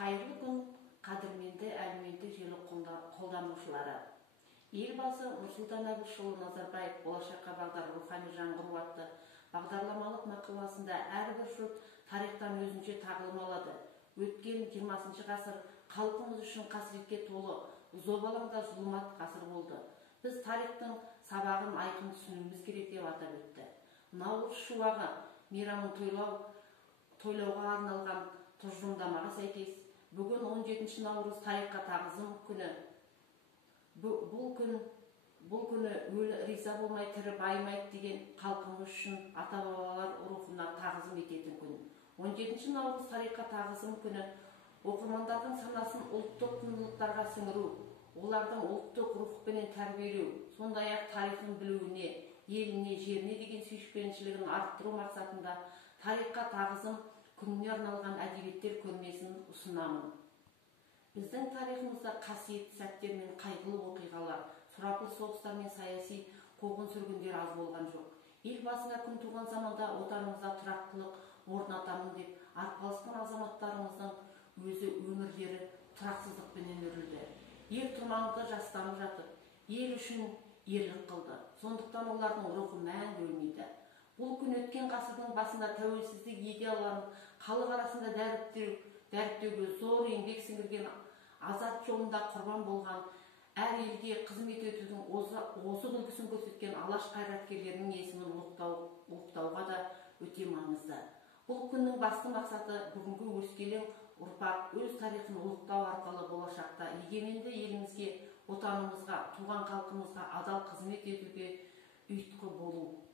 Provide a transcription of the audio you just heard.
Қайырлы күн, қадірменді әлеуметтік желі қолданушылары. Елбасы Нұрсұлтан Әбішұлы Назарбаев болашаққа бағдар рухани жаңғыру атты бағдарламалық мақаласында әрбір жұрт тарихтан өзінше тағылым алады. Өткен 20 ғасыр халқымыз үшін қасіретке толы, зобалаңда зұлмат ғасыр болды. Біз тарихтың сабағын айқын түсінуіміз керек деп атап өтті. Наурыз шуағы мейрамын тойлауға арналған тұжырымдамаға сәйкес, бүгін 17 наурыз тарихқа тағзым күні. Бұл күні өлі риза болмай тірі байымайды деген халқымыз үшін ата-бабалар рухына тағзым ететін күн. 17 наурыз тарихқа тағзым күні оқырмандардың санасын ұлттық құндылықтарға сіңіру, олардың ұлттық рухпенен тәрбиелеу, сондай-ақ тарихын білуіне, еліне, жеріне деген сүйіспеншілігін арттыру мақсатында тарихқа тағзым күніне арналған әдебиеттер көрмесін ұсынамын. Біздің тарихымызда қасиетті сәттер мен қайғылы оқиғалар, сұрапыл соғыстар мен саяси қуғын-сүргіндер аз болған жоқ. Ел басына күн туған заманда отанымызда тұрақтылық орнатамын деп арпалысқан азаматтарымыздың өзі өмірлері тұрақсыздықпенен өрілді. Ел тұрманында жастанып жатып, ел үшін ерлік қылды. Сондықтан олардың рухы мәңгі өлмейді. Бұл күн өткен ғасырдың басында тәуелсіздік идеяларын халық арасында дәріптеуге зор еңбек сіңірген, азат жолында құрбан болған, әр елге қызмет етудің озық үлгісін көрсеткен алаш қайраткерлерінің есімін ұлықтауға да өте маңызды. Бұл күннің басты мақсаты бүгінгі өскелең ұрпақ өз тарихын ұлықтау арқылы болашақта егеменді елімізге, отанымызға, туған халқымызға адал қызмет етуге ұйытқы болу.